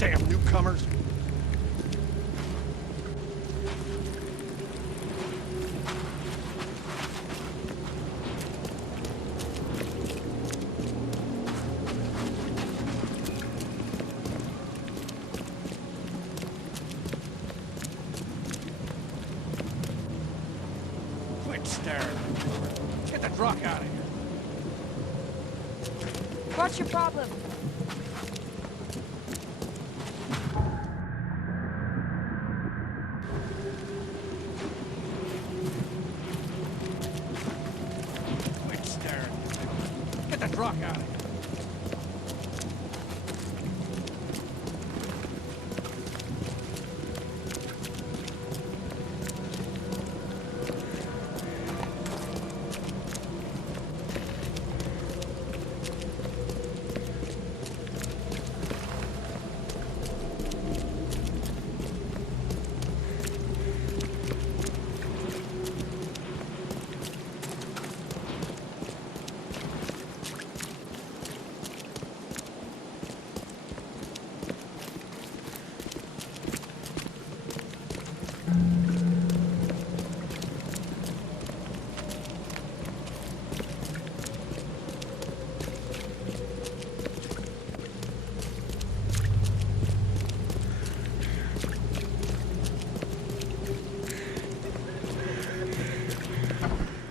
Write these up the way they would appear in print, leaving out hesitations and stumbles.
Damn newcomers. Quit staring. Get the truck out of here. What's your problem? Quit staring. Get the truck out of here.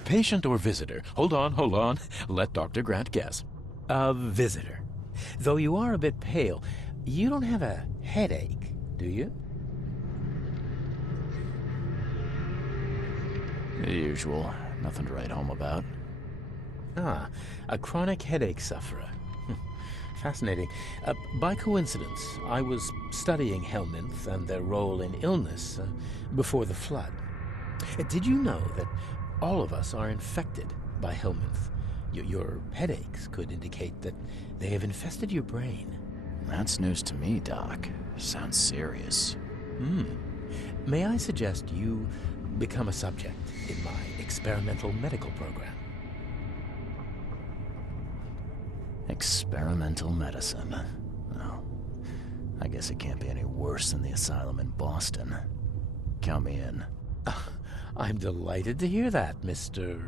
Patient or visitor? Hold on. Let Dr. Grant guess. A visitor. Though you are a bit pale, you don't have a headache, do you? The usual. Nothing to write home about. Ah, a chronic headache sufferer. Fascinating. By coincidence, I was studying Helminth and their role in illness before the flood. Did you know that all of us are infected by Helminth? Your headaches could indicate that they have infested your brain. That's news to me, Doc. Sounds serious. May I suggest you become a subject in my experimental medical program? Experimental medicine. Well, I guess it can't be any worse than the asylum in Boston. Count me in. I'm delighted to hear that, Mr.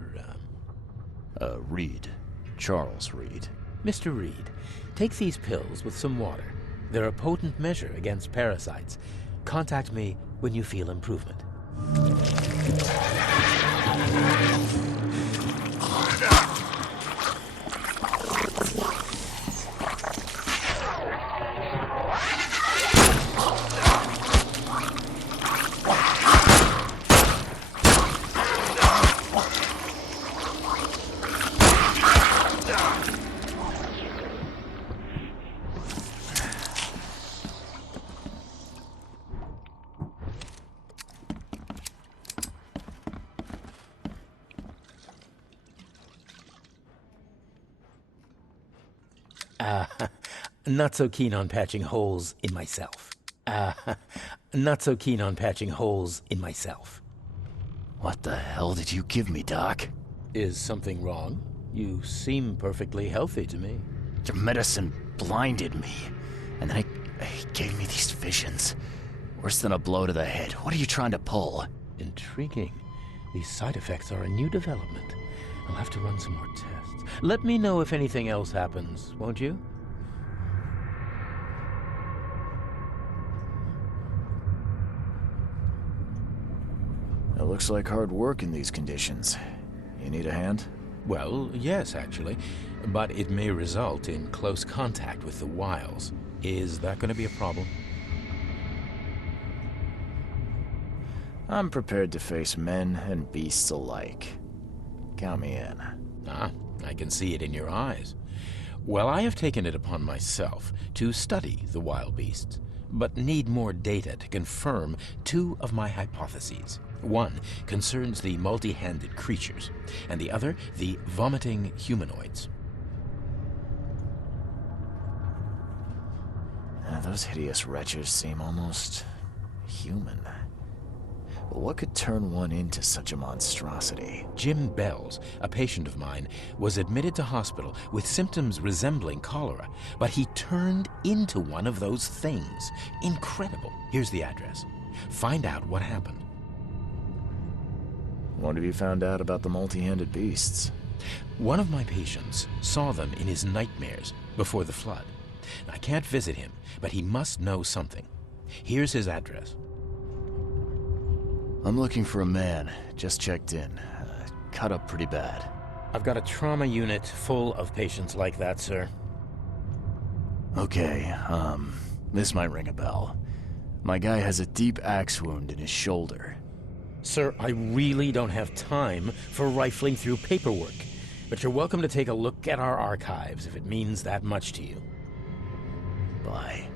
Reed. Charles Reed. Mr. Reed, take these pills with some water. They're a potent measure against parasites. Contact me when you feel improvement. Not so keen on patching holes in myself. Not so keen on patching holes in myself. What the hell did you give me, Doc? Is something wrong? You seem perfectly healthy to me. Your medicine blinded me. And then it gave me these visions. Worse than a blow to the head. What are you trying to pull? Intriguing. These side effects are a new development. I'll have to run some more tests. Let me know if anything else happens, won't you? It looks like hard work in these conditions. You need a hand? Well, yes, actually. But it may result in close contact with the Wiles. Is that going to be a problem? I'm prepared to face men and beasts alike. Count me in. Ah, I can see it in your eyes. Well, I have taken it upon myself to study the wild beasts, but need more data to confirm two of my hypotheses. One concerns the multi-handed creatures, and the other, the vomiting humanoids. Those hideous wretches seem almost human. But what could turn one into such a monstrosity? Jim Bells, a patient of mine, was admitted to hospital with symptoms resembling cholera, but he turned into one of those things. Incredible. Here's the address. Find out what happened. What have you found out about the multi-handed beasts? One of my patients saw them in his nightmares before the flood. I can't visit him, but he must know something. Here's his address. I'm looking for a man. Just checked in. Cut up pretty bad. I've got a trauma unit full of patients like that, sir. Okay, this might ring a bell. My guy has a deep axe wound in his shoulder. Sir, I really don't have time for rifling through paperwork, but you're welcome to take a look at our archives if it means that much to you. Bye.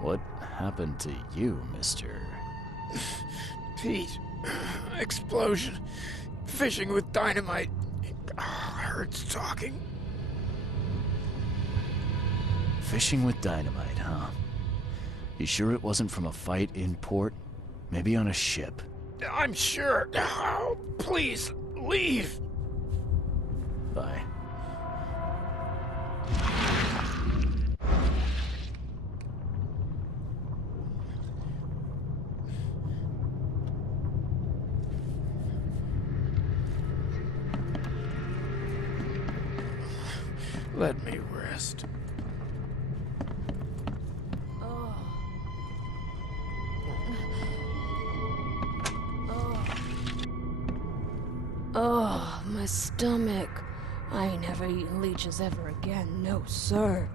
What happened to you, mister? Pete, explosion, fishing with dynamite. Hurts talking. Fishing with dynamite, huh? You sure it wasn't from a fight in port? Maybe on a ship? I'm sure. Oh, please, leave. Bye. Let me rest. Oh, my stomach. I ain't never eating leeches ever again, no sir.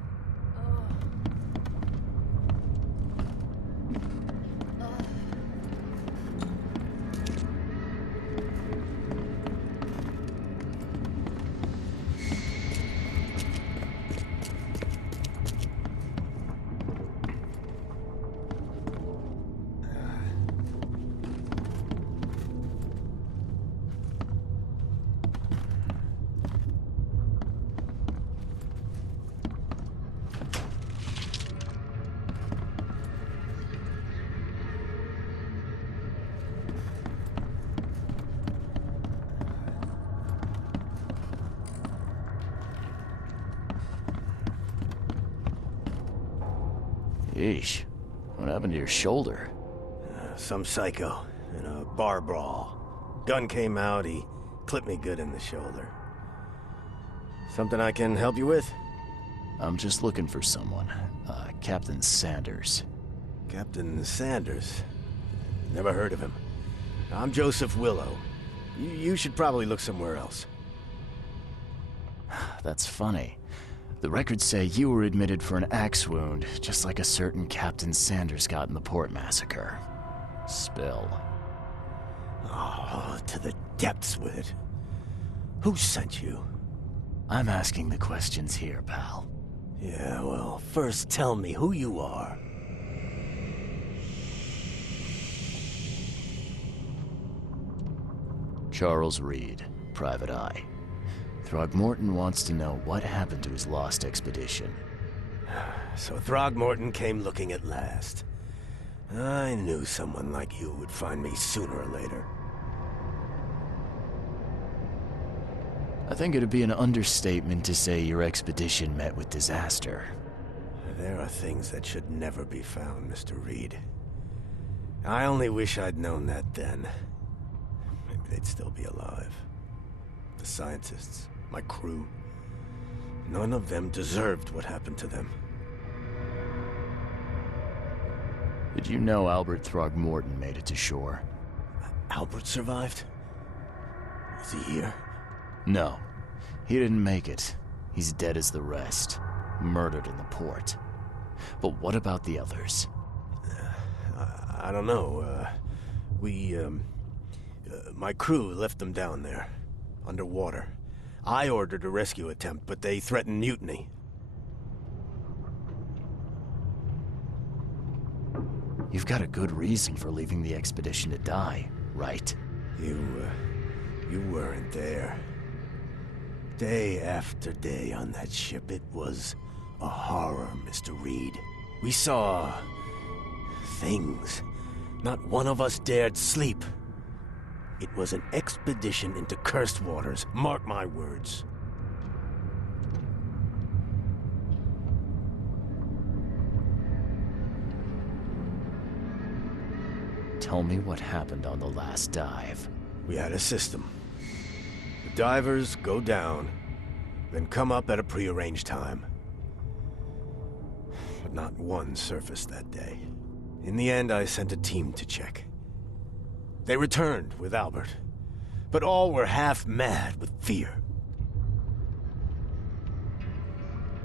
Yeesh. What happened to your shoulder? Some psycho in a bar brawl. Gun came out, he clipped me good in the shoulder. Something I can help you with? I'm just looking for someone. Captain Sanders. Captain Sanders? Never heard of him. I'm Joseph Willow. You should probably look somewhere else. That's funny. The records say you were admitted for an axe wound, just like a certain Captain Sanders got in the Port Massacre. Spill. Oh, to the depths with it. Who sent you? I'm asking the questions here, pal. Yeah, well, first tell me who you are. Charles Reed, Private Eye. Throgmorton wants to know what happened to his lost expedition. So Throgmorton came looking at last. I knew someone like you would find me sooner or later. I think it'd be an understatement to say your expedition met with disaster. There are things that should never be found, Mr. Reed. I only wish I'd known that then. Maybe they'd still be alive. The scientists, my crew. None of them deserved what happened to them. Did you know Albert Throgmorton made it to shore? Albert survived? Is he here? No. He didn't make it. He's dead as the rest. Murdered in the port. But what about the others? I don't know. My crew left them down there, underwater. I ordered a rescue attempt, but they threatened mutiny. You've got a good reason for leaving the expedition to die, right? You weren't there. Day after day on that ship, it was a horror, Mr. Reed. We saw things. Not one of us dared sleep. It was an expedition into cursed waters, mark my words. Tell me what happened on the last dive. We had a system. The divers go down, then come up at a prearranged time. But not one surfaced that day. In the end, I sent a team to check. They returned with Albert, but all were half mad with fear.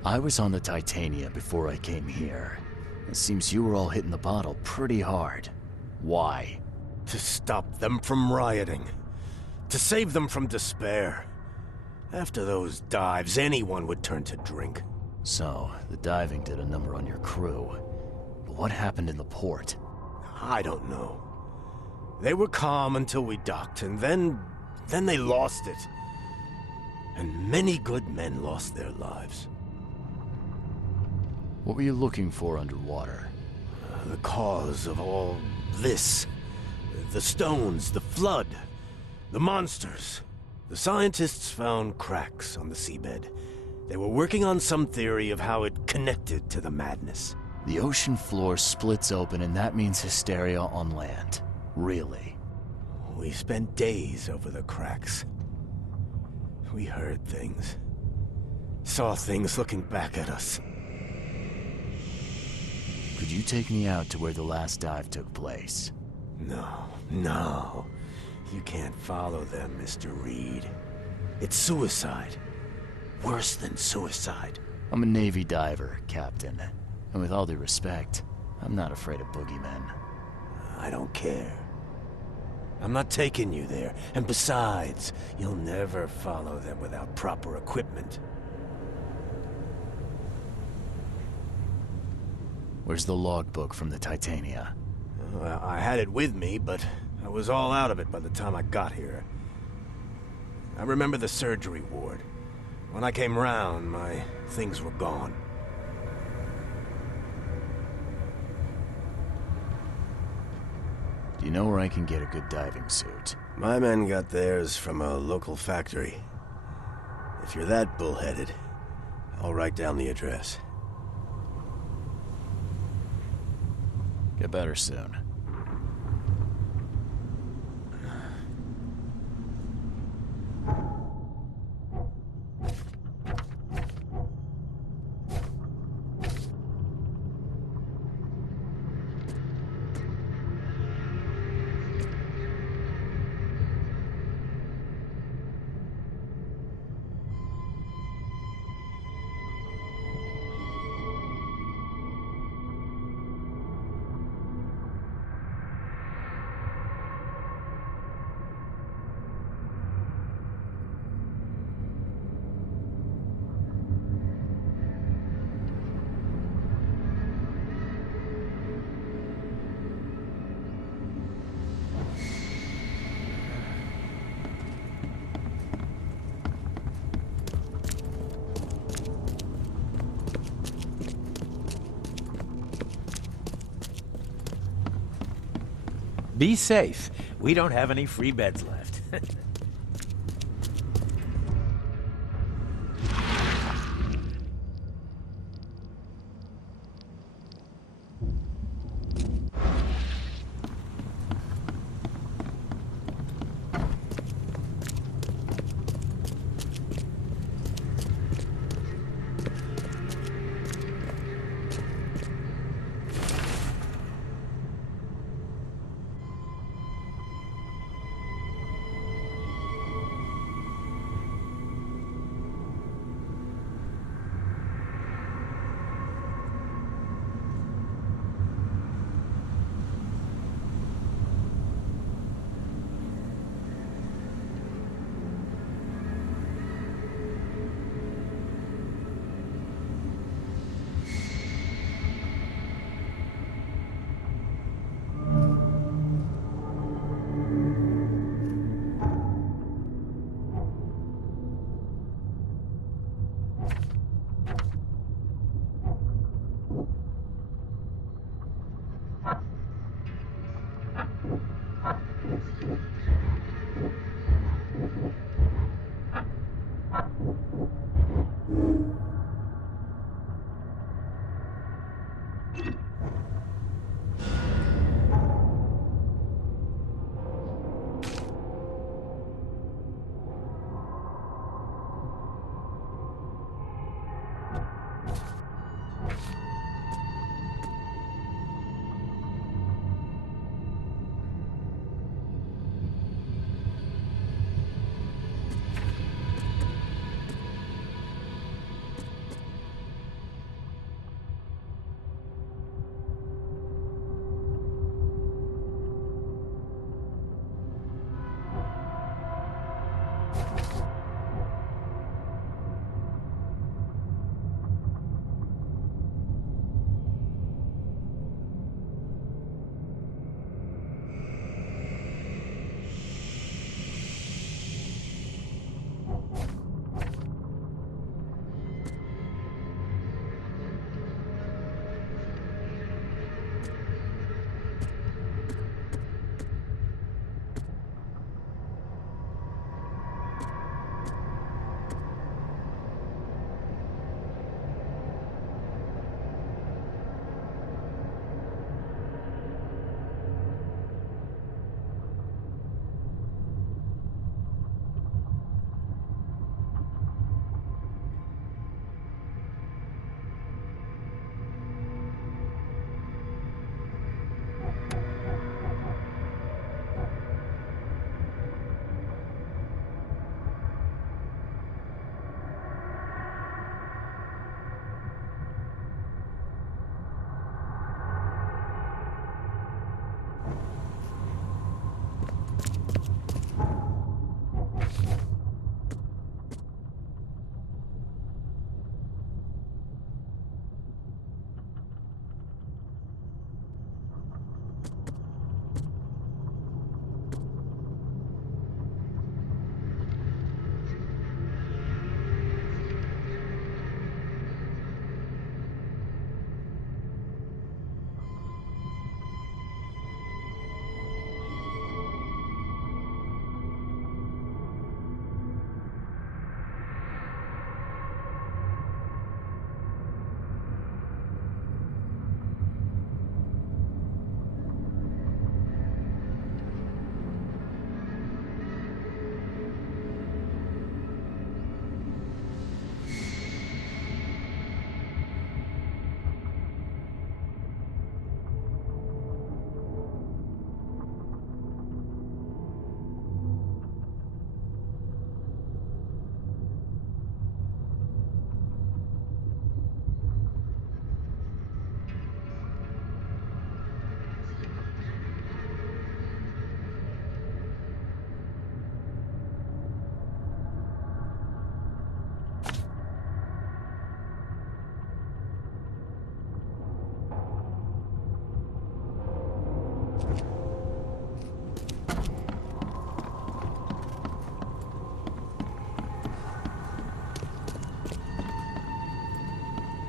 I was on the Titania before I came here. It seems you were all hitting the bottle pretty hard. Why? To stop them from rioting. To save them from despair. After those dives, anyone would turn to drink. So, the diving did a number on your crew. But what happened in the port? I don't know. They were calm until we docked, and then they lost it. And many good men lost their lives. What were you looking for underwater? The cause of all this. The stones, the flood, the monsters. The scientists found cracks on the seabed. They were working on some theory of how it connected to the madness. The ocean floor splits open and that means hysteria on land. Really? We spent days over the cracks. We heard things. Saw things looking back at us. Could you take me out to where the last dive took place? No. You can't follow them, Mr. Reed. It's suicide. Worse than suicide. I'm a Navy diver, Captain. And with all due respect, I'm not afraid of boogeymen. I don't care. I'm not taking you there. And besides, you'll never follow them without proper equipment. Where's the logbook from the Titania? Well, I had it with me, but I was all out of it by the time I got here. I remember the surgery ward. When I came round, my things were gone. Do you know where I can get a good diving suit? My men got theirs from a local factory. If you're that bullheaded, I'll write down the address. Get better soon. Be safe. We don't have any free beds left.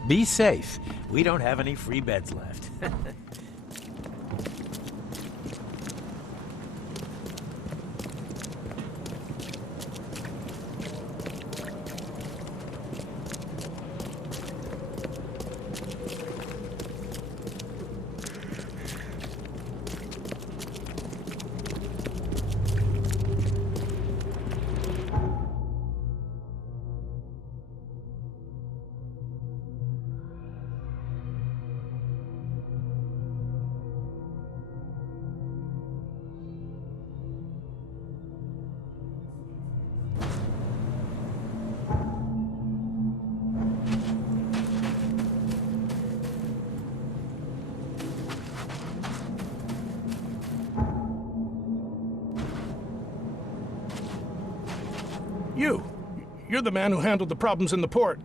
Be safe. We don't have any free beds left. You're the man who handled the problems in the port.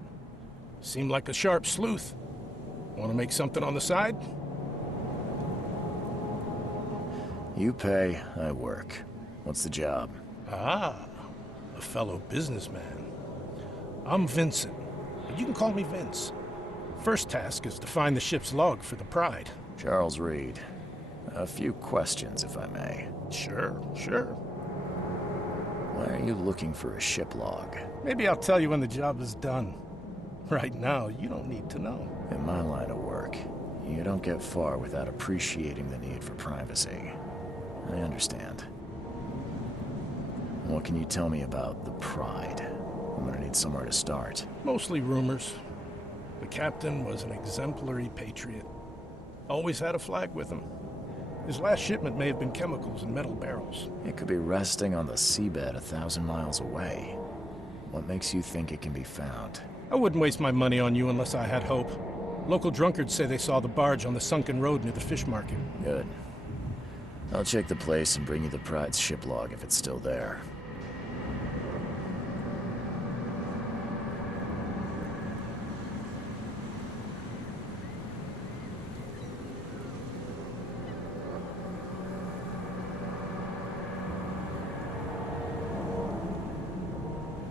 Seemed like a sharp sleuth. Want to make something on the side? You pay, I work. What's the job? Ah, a fellow businessman. I'm Vincent, but you can call me Vince. First task is to find the ship's log for the Pride. Charles Reed. A few questions, if I may. Sure. Why are you looking for a ship log? Maybe I'll tell you when the job is done. Right now, you don't need to know. In my line of work, you don't get far without appreciating the need for privacy. I understand. What can you tell me about the Pride? I'm gonna need somewhere to start. Mostly rumors. The captain was an exemplary patriot. Always had a flag with him. His last shipment may have been chemicals in metal barrels. It could be resting on the seabed 1,000 miles away. What makes you think it can be found? I wouldn't waste my money on you unless I had hope. Local drunkards say they saw the barge on the sunken road near the fish market. Good. I'll check the place and bring you the Pride's ship log if it's still there.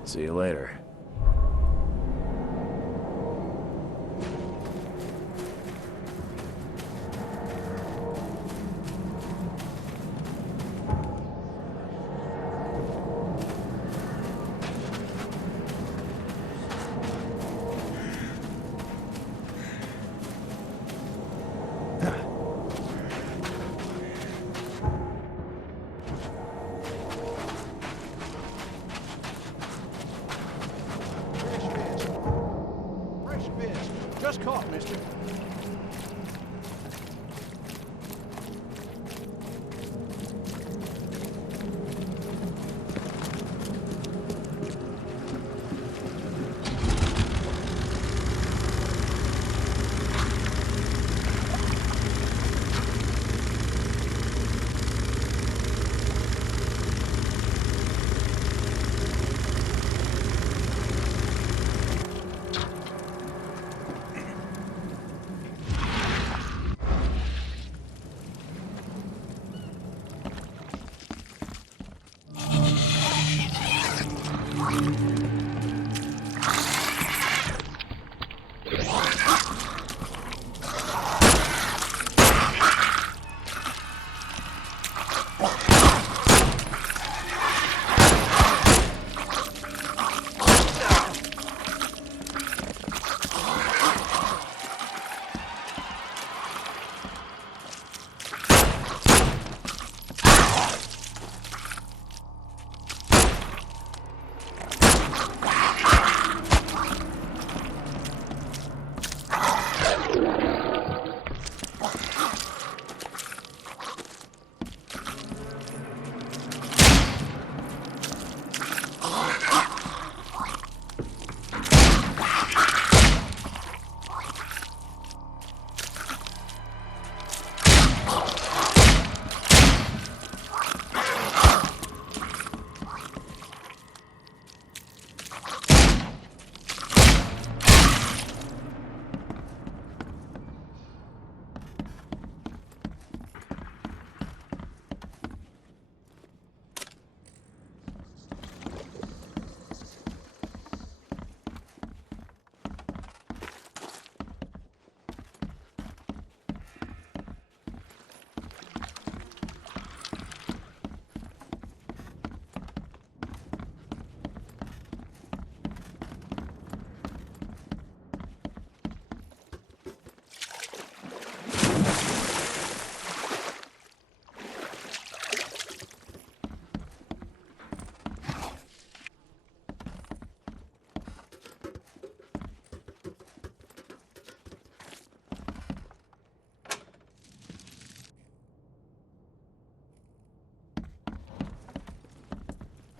See you later. Just caught, mister.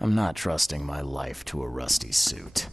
I'm not trusting my life to a rusty suit.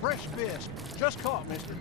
Fresh fish. Just caught, mister.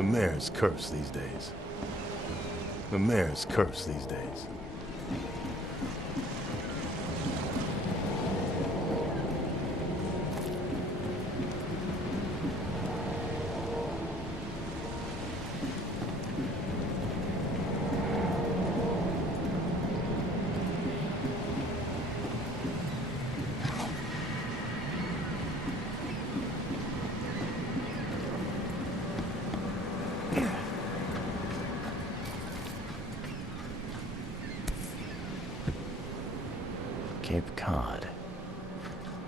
The mayor's cursed these days. The mayor's cursed these days. Cape Cod.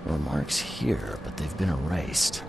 There were marks here, but they've been erased.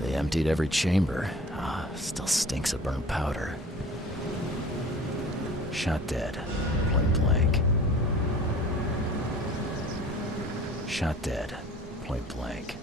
They emptied every chamber. Still stinks of burnt powder. Shot dead. Point blank. Shot dead. Point blank.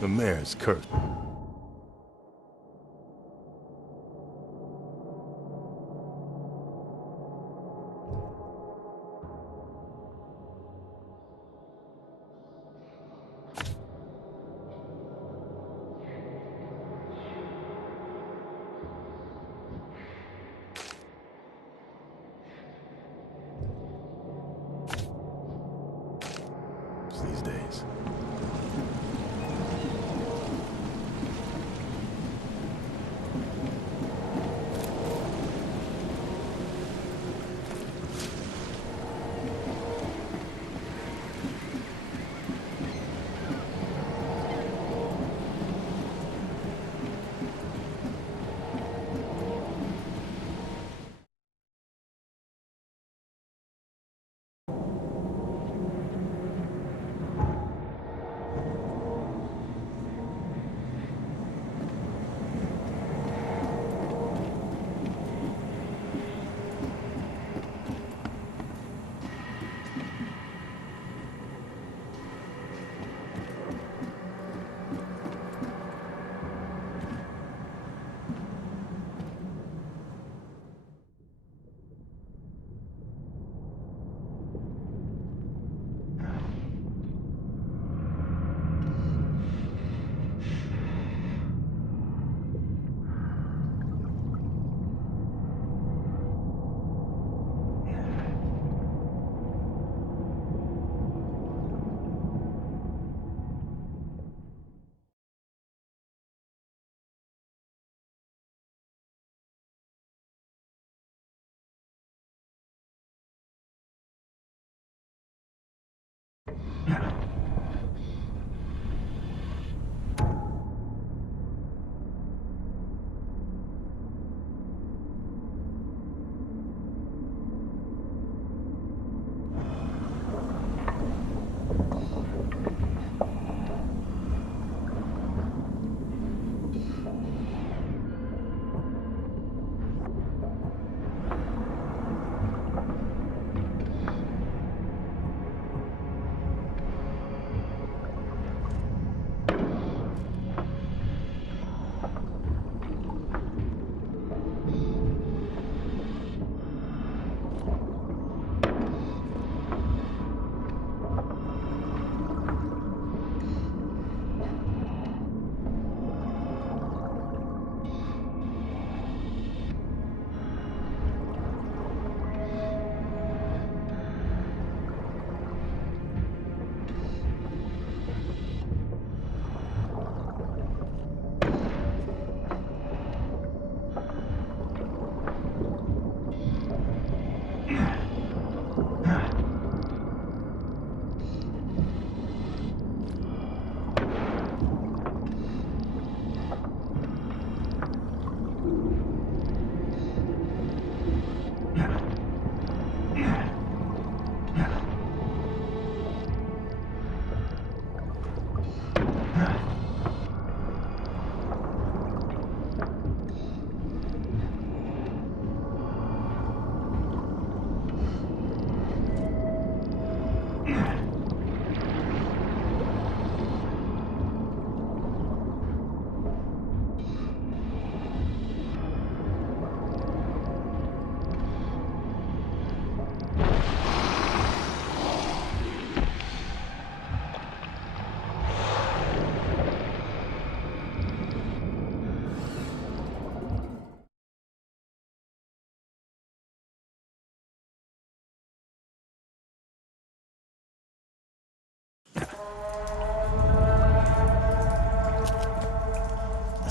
The mayor's cursed. These days.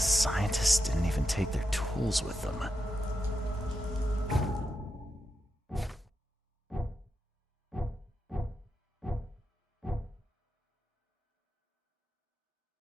The scientists didn't even take their tools with them.